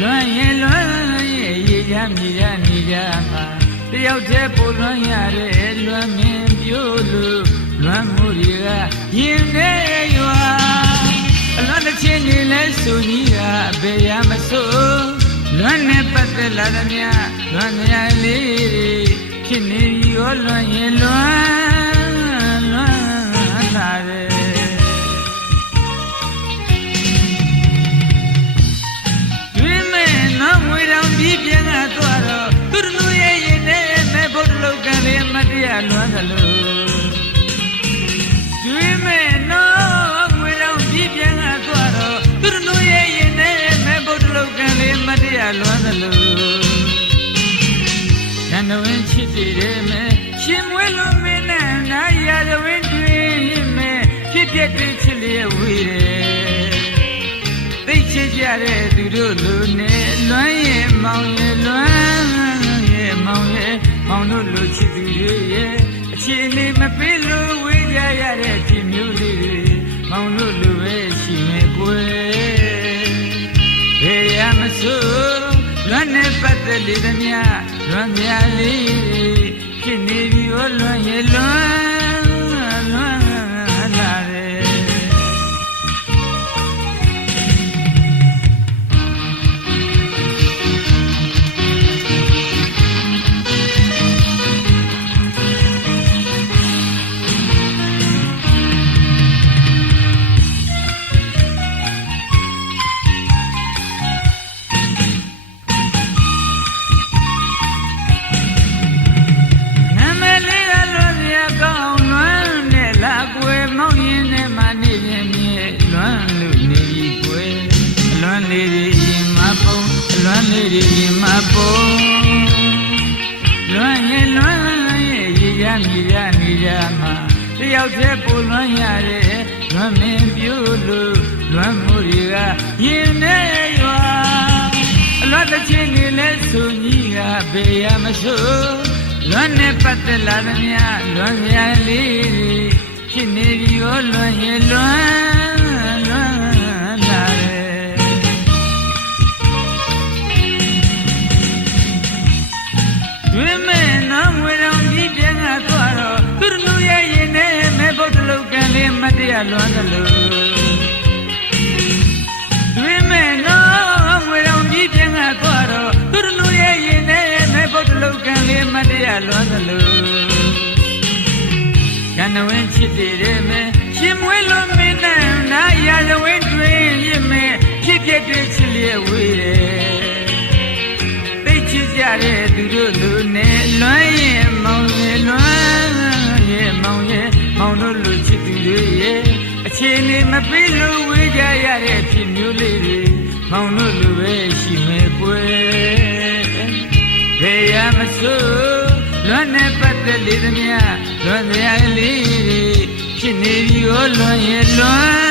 လွမ်းရင်လွမ်းရဲ့ရေချမ်းမြေချမ်းနေကြမှာတယောက်တည်းပိုလွမ်းရတဲ့လွမ်းမင်းပြို့လို့လွမ်းမှုတွေကရင်နေရွာအလွမ်းတစ်ချင်းနေလဲဆိုကြီးကအပေရမဆိုးလွမ်းနဲ့ပတ်သက်လာသမျှလွမ်းမြလေးတွေဖြစ်နေရောလွမ်းရင်လွမ်း တရားလွမ်းသလိုတွင်မဲ့နော်ငွေတောင်ပြီးပြန်ကသွားတော့သူတို့လူရဲ့ရင်ထဲမဲ့ဘုဒ္ဓလောကလေးမတရားလွမ်းသလိုရန်တော်ဝင်ချစ်တည်တယ်မဲ့ရှင်မွေးလို့မင်းနဲ့နာရရဝင်းတွင်မဲ့ဖြစ်ပြတဲ့ချစ်လေးဝေးတယ်သိချစ်ကြတဲ့သူတို့လူနဲ့လွမ်းရဲ့မောင်ရဲ့လွမ်းရဲ့မောင်ရဲ့ မောင်တို့လူချစ်သူတွေရဲ့အခြေအနေမပေးလို့ဝေးကြရတဲ့ဖြစ်မျိုးလေးတွေမောင်တို့လူပဲရှိမယ်ကွယ်ဘယ်ရမစို့လွမ်းနဲ့ပတ်သက်လေသမျှလွမ်းမြလေးတွေဖြစ်နေပြီဟောလွမ်းရဲ့လွမ်း နဲ့မနေရင်မြဲလွမ်းလို့နေပြီကွယ်အလွမ်းလေးတွေရင်မပုံအလွမ်းလေးတွေရင်မပုံလွမ်းရင်လွမ်းရဲ့ရေရမြေရနေကြမှာတယောက်တည်းပူလွမ်းရတဲ့လွမ်းမင်းပြို့လို့လွမ်းမှုတွေကရင်နဲ့ရွာအလွတ်တစ်ချင်းနေလဲဆိုကြီးကဘေးရမဆိုးလွမ်းနဲ့ပတ်သက်လာသမျှလွမ်းရလေးတွေ ဖြစ်နေပြီရောလွမ်းရဲ့လွမ်းလွမ်းလာတယ်တွင်မဲ့နော်ငွေတော်ကြီးပြန်ကသွားတော့သူတို့လူရဲ့ရင်ထဲမဲ့ဘုဒ္ဓလောကလေးမတရားလွမ်းသလိုတွင်မဲ့နော်ငွေတော်ကြီးပြန်ကသွားတော့သူတို့လူရဲ့ရင်ထဲမဲ့ဘုဒ္ဓလောကလေးမတရားလွမ်းသလို ကံတော်ဝင်ချစ်တည်တယ်မဲ့ရှင်မွေးလို့မင်းနဲ့နာရာဇဝင်းတွင်ရင်မဲ့ဖြစ်ဖြစ်တွေ့ချစ်လျက်ဝေးတယ်သိချစ်ကြတဲ့သူတို့လူနဲ့လွမ်းရင်မောင်ရဲ့လွမ်းရဲ့မောင်ရဲ့မောင်တို့လူချစ်သူတွေရဲ့အခြေအနေမပေးလို့ဝေးကြရတဲ့ဖြစ်မျိုးလေးတွေမောင်တို့လူပဲရှိမယ်ကွယ်ဘယ်ရမစို့ လွမ်းနဲ့ပတ်သက်လေသမျှလွမ်းစရာလေးတွေဖြစ်နေပြီဟောလွမ်းရဲ့လွမ်း